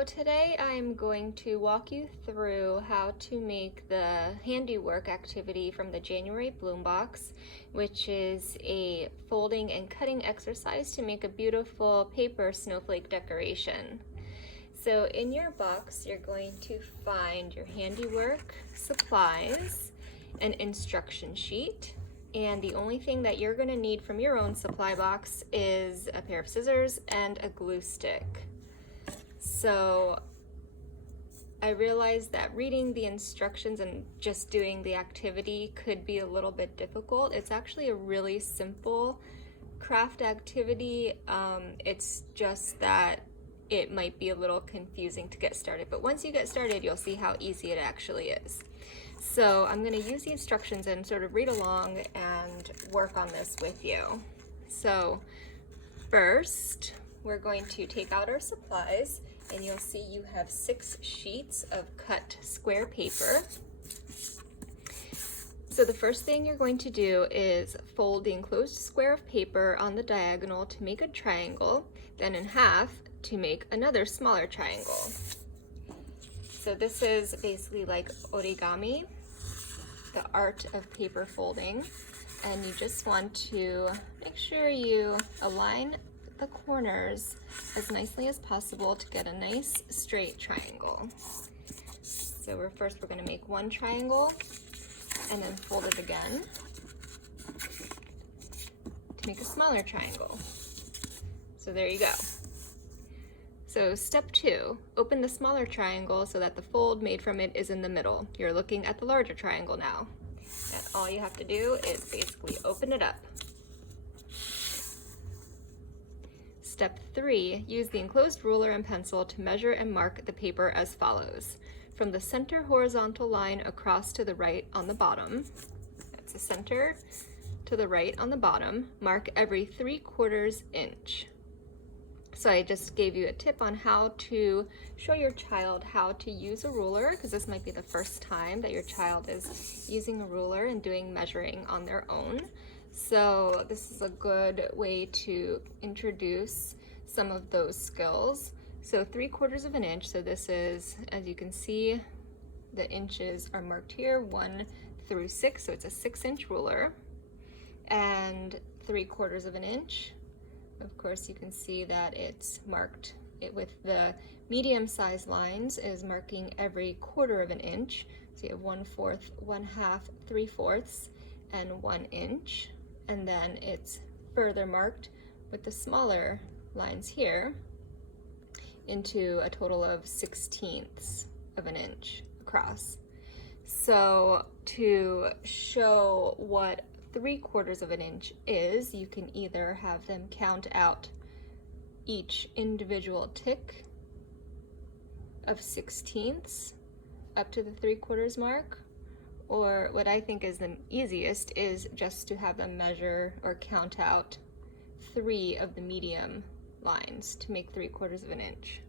So today I'm going to walk you through how to make the Handiwork activity from the January Bloom Box, which is a folding and cutting exercise to make a beautiful paper snowflake decoration. So in your box, you're going to find your Handiwork supplies, an instruction sheet, and the only thing that you're going to need from your own supply box is a pair of scissors and a glue stick. So I realized that reading the instructions and just doing the activity could be a little bit difficult. It's actually a really simple craft activity. It's just that it might be a little confusing to get started, but once you get started, you'll see how easy it actually is. So I'm going to use the instructions and sort of read along and work on this with you. So first, we're going to take out our supplies, and you'll see you have 6 sheets of cut square paper. So the first thing you're going to do is fold the enclosed square of paper on the diagonal to make a triangle, then in half to make another smaller triangle. So this is basically like origami, the art of paper folding, and you just want to make sure you align the corners as nicely as possible to get a nice straight triangle. So we're going to make one triangle and then fold it again to make a smaller triangle. So there you go. So step 2, open the smaller triangle so that the fold made from it is in the middle. You're looking at the larger triangle now. And all you have to do is basically open it up. Step 3, use the enclosed ruler and pencil to measure and mark the paper as follows. From the center horizontal line across to the right on the bottom, that's the center to the right on the bottom, mark every 3/4 inch. So I just gave you a tip on how to show your child how to use a ruler, because this might be the first time that your child is using a ruler and doing measuring on their own. So this is a good way to introduce some of those skills. So 3/4 inch, so this is, as you can see, the inches are marked here, 1 through 6, so it's a 6-inch ruler. And 3/4 inch, of course you can see that it's marked with the medium-sized lines is marking every 1/4 inch. So you have 1/4, 1/2, 3/4, and 1 inch. And then it's further marked with the smaller lines here into a total of 1/16 inch across. So to show what 3/4 inch is, you can either have them count out each individual tick of 1/16 up to the 3/4 mark, or what I think is the easiest is just to have them measure or count out 3 of the medium lines to make 3/4 inch.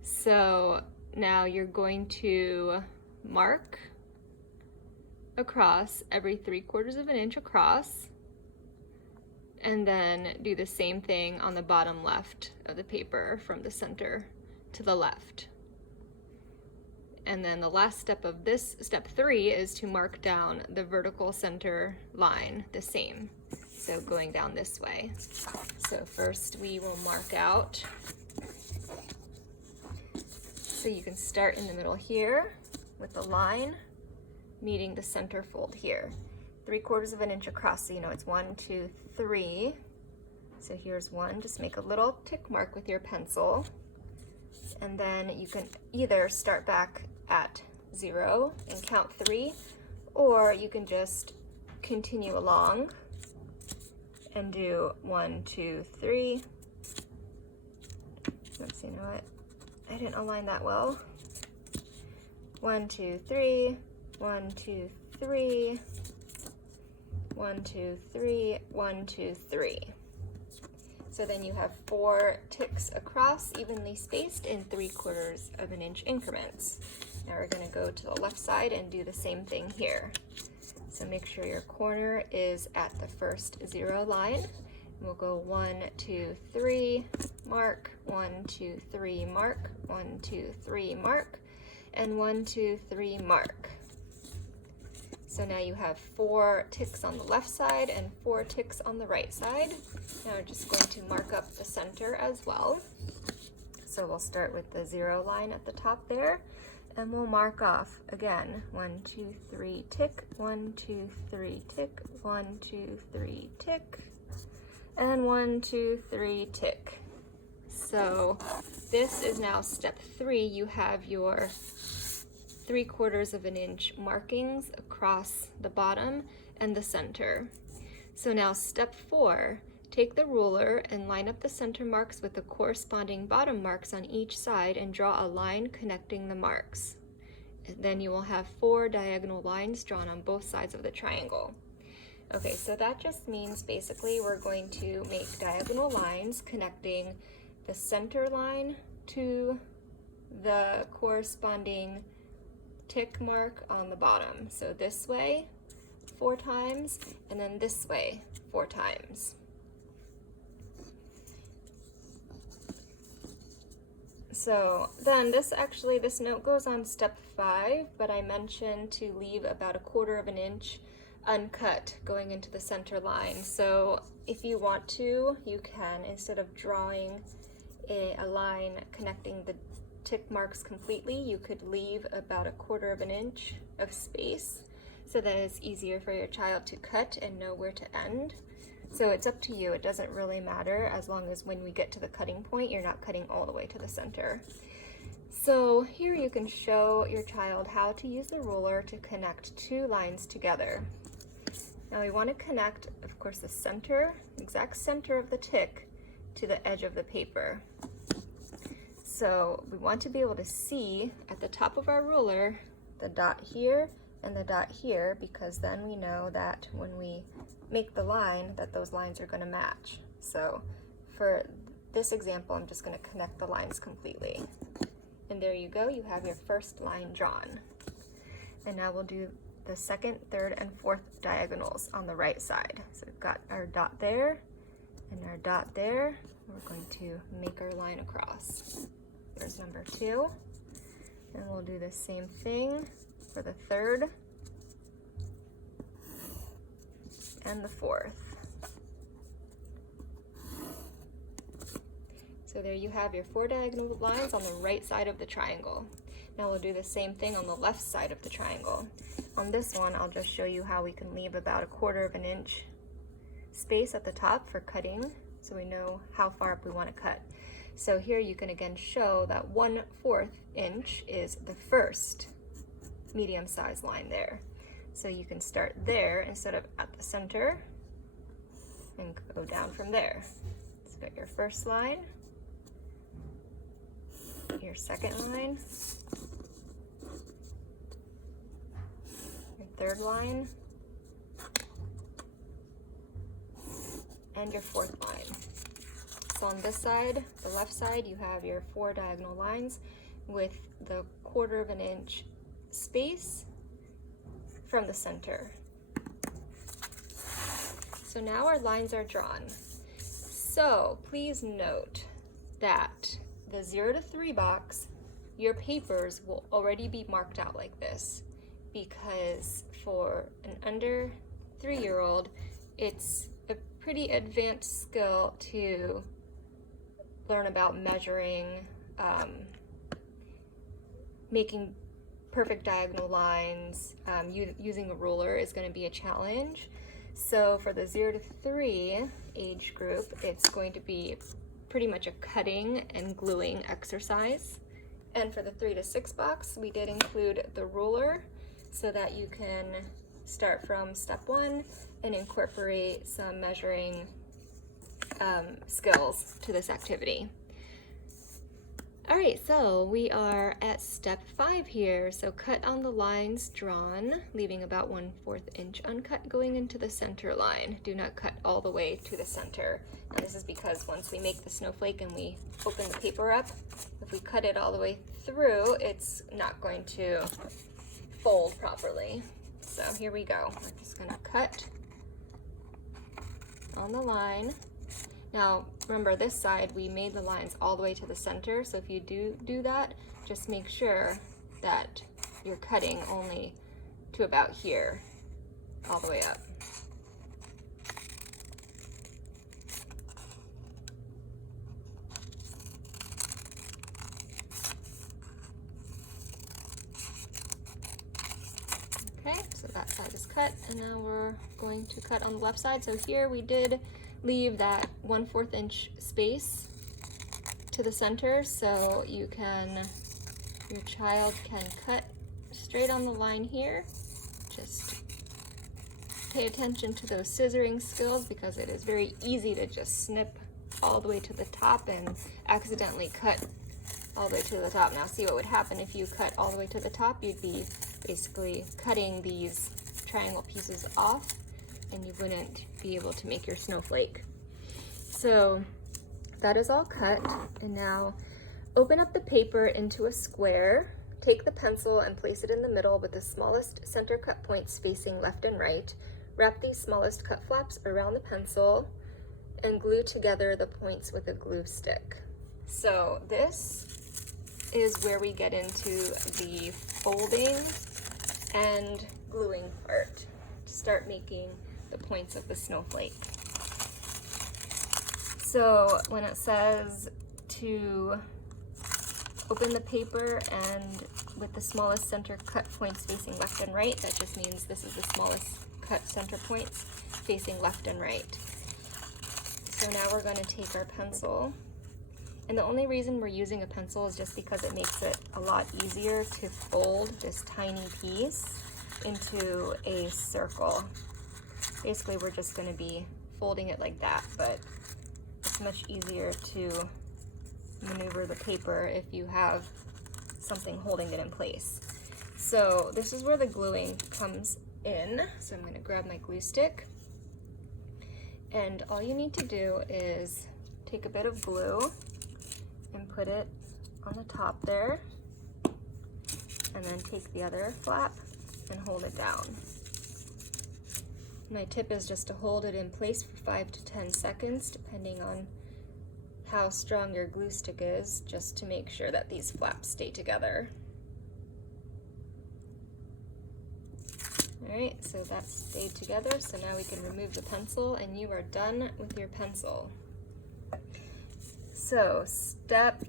So now you're going to mark across every 3/4 inch across, and then do the same thing on the bottom left of the paper from the center to the left. And then the last step of this, step 3, is to mark down the vertical center line the same. So going down this way. So first we will mark out. So you can start in the middle here with the line meeting the center fold here. 3/4 inch across, so you know it's 1, 2, 3. So here's 1, just make a little tick mark with your pencil. And then you can either start back at 0 and count 3, or you can just continue along and do 1, 2, 3. Oops, you know what? I didn't align that well. 1, 2, 3, 1, 2, 3, 1, 2, 3, 1, 2, 3. So then you have 4 ticks across, evenly spaced in 3/4 inch increments. Now we're going to go to the left side and do the same thing here. So make sure your corner is at the first 0 line. We'll go 1, 2, 3, mark, 1, 2, 3, mark, 1, 2, 3, mark, and 1, 2, 3, mark. So now you have 4 ticks on the left side and 4 ticks on the right side. Now we're just going to mark up the center as well. So we'll start with the 0 line at the top there, and we'll mark off again, 1, 2, 3, tick, 1, 2, 3, tick, 1, 2, 3, tick, and 1, 2, 3, tick. So this is now step 3. You have your 3/4 of an inch markings across the bottom and the center. So now step 4, take the ruler and line up the center marks with the corresponding bottom marks on each side and draw a line connecting the marks. And then you will have 4 diagonal lines drawn on both sides of the triangle. Okay, so that just means basically we're going to make diagonal lines connecting the center line to the corresponding tick mark on the bottom. So this way 4 times, and then this way 4 times. So then this note goes on step 5, but I mentioned to leave about 1/4 of an inch uncut going into the center line. So if you want to, you can, instead of drawing a line connecting the tick marks completely, you could leave about 1/4 of an inch of space so that it's easier for your child to cut and know where to end. So it's up to you. It doesn't really matter, as long as when we get to the cutting point, you're not cutting all the way to the center. So here you can show your child how to use the ruler to connect 2 lines together. Now we want to connect, of course, the center, exact center of the tick to the edge of the paper. So we want to be able to see at the top of our ruler the dot here and the dot here, because then we know that when we make the line that those lines are going to match. So for this example, I'm just going to connect the lines completely. And there you go, you have your first line drawn. And now we'll do the 2nd, 3rd, and 4th diagonals on the right side. So we've got our dot there and our dot there. We're going to make our line across. There's number 2, and we'll do the same thing for the 3rd and the 4th. So there you have your 4 diagonal lines on the right side of the triangle. Now we'll do the same thing on the left side of the triangle. On this one, I'll just show you how we can leave about 1/4 of an inch space at the top for cutting, so we know how far up we want to cut. So here you can again show that 1/4 inch is the first medium-sized line there. So you can start there instead of at the center and go down from there. So you've got your first line, your second line, your third line, and your 4th line. So on this side, the left side, you have your 4 diagonal lines with the 1/4 of an inch space from the center. So now our lines are drawn. So please note that the 0 to 3 box, your papers will already be marked out like this, because for an under 3-year-old, it's a pretty advanced skill to learn about measuring, making perfect diagonal lines. Using a ruler is going to be a challenge. So for the 0 to 3 age group, it's going to be pretty much a cutting and gluing exercise. And for the 3 to 6 box, we did include the ruler so that you can start from step 1 and incorporate some measuring skills to this activity. All right, so we are at step 5 here. So cut on the lines drawn, leaving about 1/4 inch uncut going into the center line. Do not cut all the way to the center. And this is because once we make the snowflake and we open the paper up, if we cut it all the way through, it's not going to fold properly. So here we go. We're just gonna cut on the line. Now, remember this side, we made the lines all the way to the center, so if you do that, just make sure that you're cutting only to about here, all the way up. Okay, so that side is cut, and now we're going to cut on the left side. So here we did leave that 1/4 inch space to the center, so your child can cut straight on the line here. Just pay attention to those scissoring skills, because it is very easy to just snip all the way to the top and accidentally cut all the way to the top. Now see what would happen if you cut all the way to the top. You'd be basically cutting these triangle pieces off, and you wouldn't be able to make your snowflake. So that is all cut, and now open up the paper into a square. Take the pencil and place it in the middle with the smallest center cut points facing left and right. Wrap these smallest cut flaps around the pencil and glue together the points with a glue stick. So this is where we get into the folding and gluing part to start making the points of the snowflake. So when it says to open the paper and with the smallest center cut points facing left and right, that just means this is the smallest cut center points facing left and right. So now we're going to take our pencil, and the only reason we're using a pencil is just because it makes it a lot easier to fold this tiny piece into a circle. Basically, we're just going to be folding it like that, but it's much easier to maneuver the paper if you have something holding it in place. So this is where the gluing comes in. So I'm going to grab my glue stick, and all you need to do is take a bit of glue and put it on the top there, and then take the other flap and hold it down. My tip is just to hold it in place for 5 to 10 seconds, depending on how strong your glue stick is, just to make sure that these flaps stay together. All right, so that's stayed together, so now we can remove the pencil, and you are done with your pencil. So step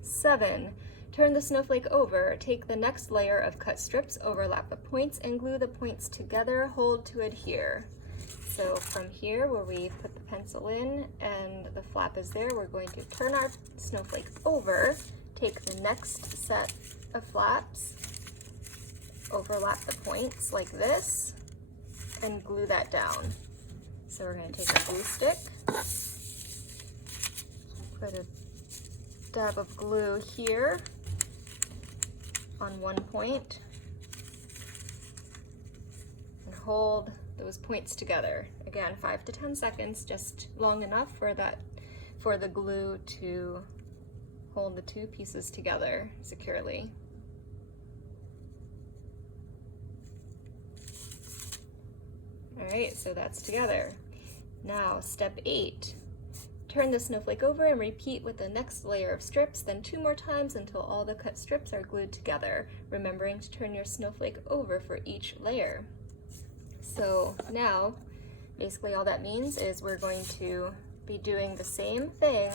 7, turn the snowflake over. Take the next layer of cut strips, overlap the points, and glue the points together. Hold to adhere. So from here where we put the pencil in and the flap is there, we're going to turn our snowflake over, take the next set of flaps, overlap the points like this, and glue that down. So we're going to take a glue stick, put a dab of glue here on one point, and hold those points together. Again, 5 to 10 seconds, just long enough for the glue to hold the two pieces together securely. All right, so that's together. Now, step 8. Turn the snowflake over and repeat with the next layer of strips, then 2 more times until all the cut strips are glued together, remembering to turn your snowflake over for each layer. So now, basically all that means is we're going to be doing the same thing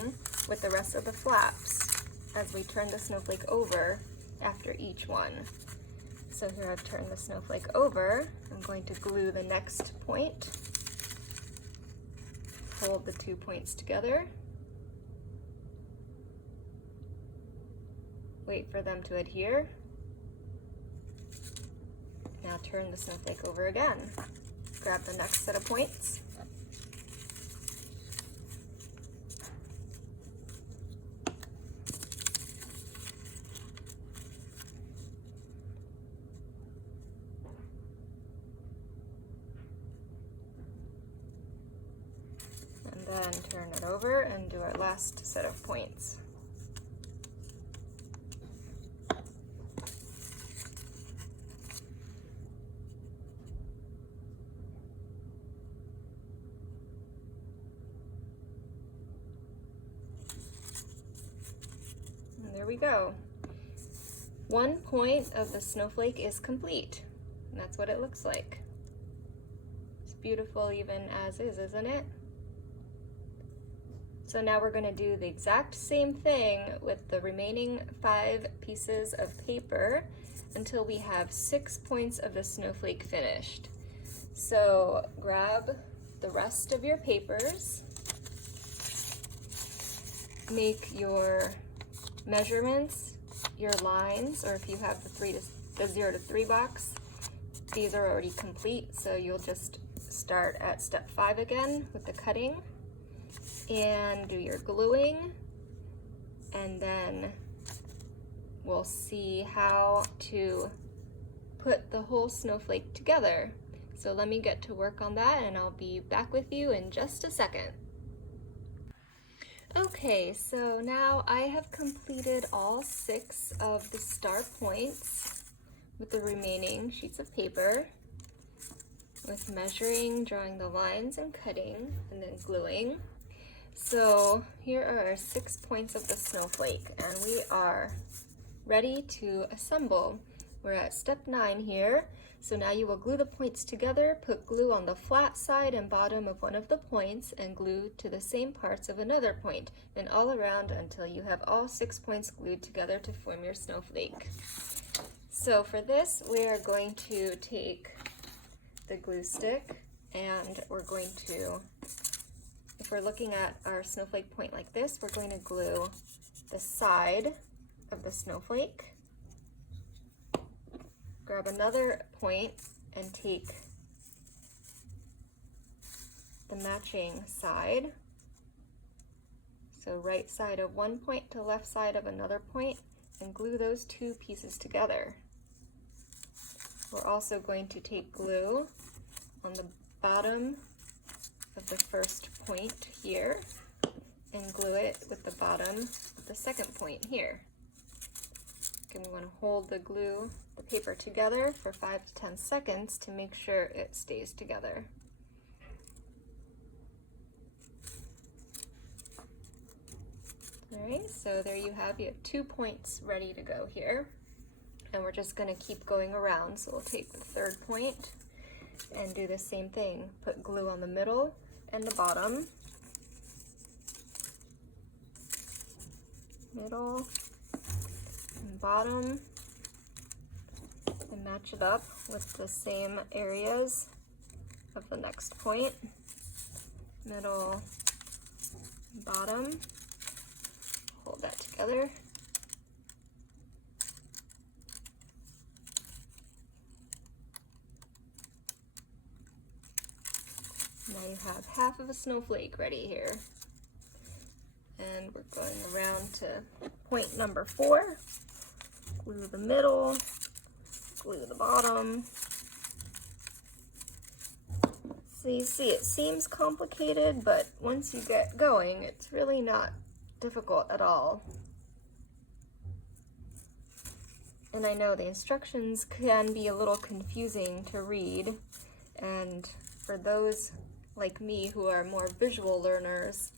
with the rest of the flaps as we turn the snowflake over after each one. So here I've turned the snowflake over. I'm going to glue the next point, hold the 2 points together, wait for them to adhere. Now turn the snowflake over again. Grab the next set of points, and then turn it over and do our last set of points. we go. One point of the snowflake is complete, and that's what it looks like. It's beautiful even as is, isn't it? So now we're going to do the exact same thing with the remaining 5 pieces of paper until we have 6 points of the snowflake finished. So grab the rest of your papers, make your measurements, your lines, or if you have the 0 to 3 box, these are already complete, so you'll just start at step 5 again with the cutting and do your gluing, and then we'll see how to put the whole snowflake together. So let me get to work on that and I'll be back with you in just a second. Okay, so now I have completed all 6 of the star points with the remaining sheets of paper, with measuring, drawing the lines and cutting, and then gluing. So here are our 6 points of the snowflake, and we are ready to assemble. We're at step 9 here. So now you will glue the points together, put glue on the flat side and bottom of one of the points, and glue to the same parts of another point, and all around until you have all 6 points glued together to form your snowflake. So for this, we are going to take the glue stick, and we're going to, if we're looking at our snowflake point like this, we're going to glue the side of the snowflake. Grab another point and take the matching side. So right side of one point to left side of another point, and glue those 2 pieces together. We're also going to take glue on the bottom of the first point here and glue it with the bottom of the second point here. Okay, we want to hold the paper together for 5 to 10 seconds to make sure it stays together. All right, so there you have 2 points ready to go here. And we're just going to keep going around. So we'll take the 3rd point and do the same thing. Put glue on the middle and the bottom. Middle and bottom. And match it up with the same areas of the next point. Middle, bottom. Hold that together. Now you have half of a snowflake ready here. And we're going around to point number 4. Glue the middle, glue the bottom. So you see, it seems complicated, but once you get going, it's really not difficult at all. And I know the instructions can be a little confusing to read, and for those like me who are more visual learners,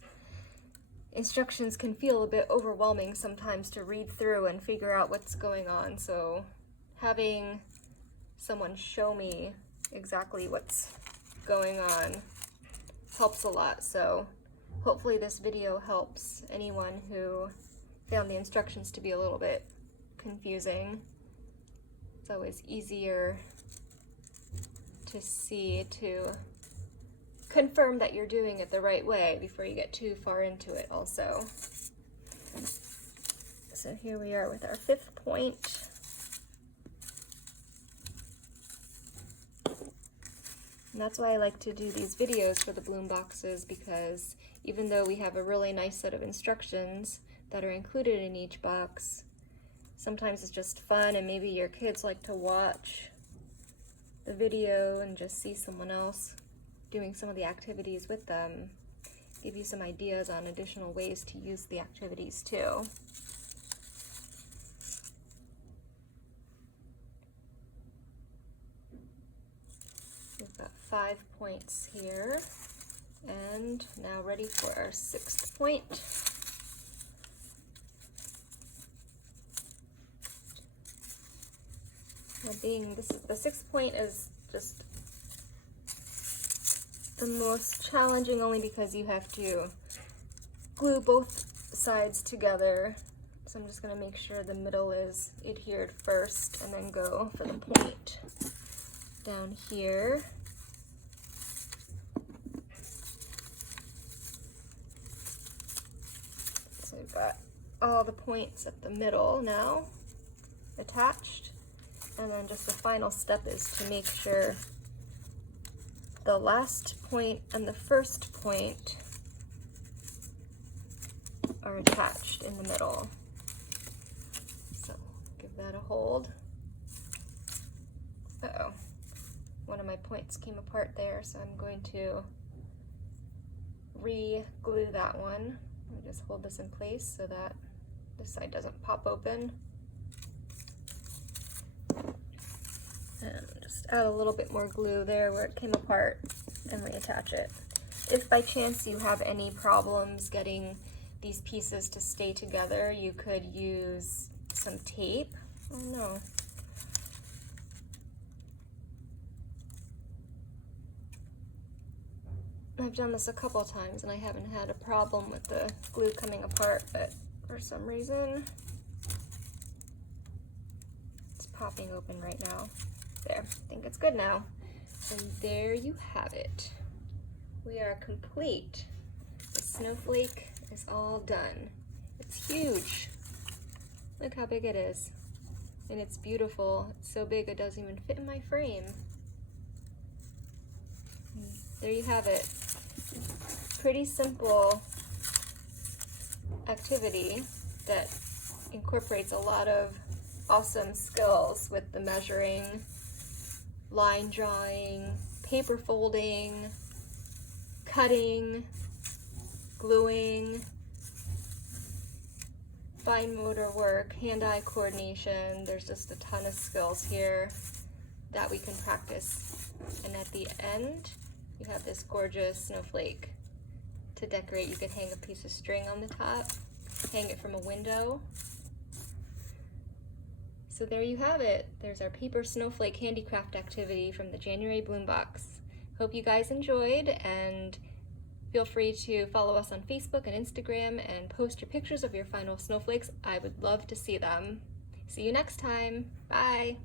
instructions can feel a bit overwhelming sometimes to read through and figure out what's going on. So having someone show me exactly what's going on helps a lot. So hopefully this video helps anyone who found the instructions to be a little bit confusing. It's always easier to see, to confirm that you're doing it the right way before you get too far into it also. So here we are with our 5th point. And that's why I like to do these videos for the bloom boxes, because even though we have a really nice set of instructions that are included in each box, sometimes it's just fun, and maybe your kids like to watch the video and just see someone else doing some of the activities with them, give you some ideas on additional ways to use the activities too. We've got 5 points here, and now ready for our 6th point. The 6th point is just the most challenging, only because you have to glue both sides together. So I'm just going to make sure the middle is adhered first and then go for the point down here. So we've got all the points at the middle now attached, and then just the final step is to make sure the last point and the first point are attached in the middle. So give that a hold. Uh-oh, one of my points came apart there, so I'm going to re-glue that one. Let me just hold this in place so that this side doesn't pop open. And just add a little bit more glue there where it came apart and reattach it. If by chance you have any problems getting these pieces to stay together, you could use some tape. Oh no. I've done this a couple times and I haven't had a problem with the glue coming apart, but for some reason it's popping open right now. There, I think it's good now. And there you have it. We are complete. The snowflake is all done. It's huge. Look how big it is. And it's beautiful. It's so big it doesn't even fit in my frame. And there you have it. Pretty simple activity that incorporates a lot of awesome skills with the measuring, line drawing, paper folding, cutting, gluing, fine motor work, hand-eye coordination. There's just a ton of skills here that we can practice. And at the end, you have this gorgeous snowflake to decorate. You could hang a piece of string on the top, hang it from a window. So there you have it. There's our paper snowflake handicraft activity from the January Bloom Box. Hope you guys enjoyed, and feel free to follow us on Facebook and Instagram and post your pictures of your final snowflakes. I would love to see them. See you next time. Bye.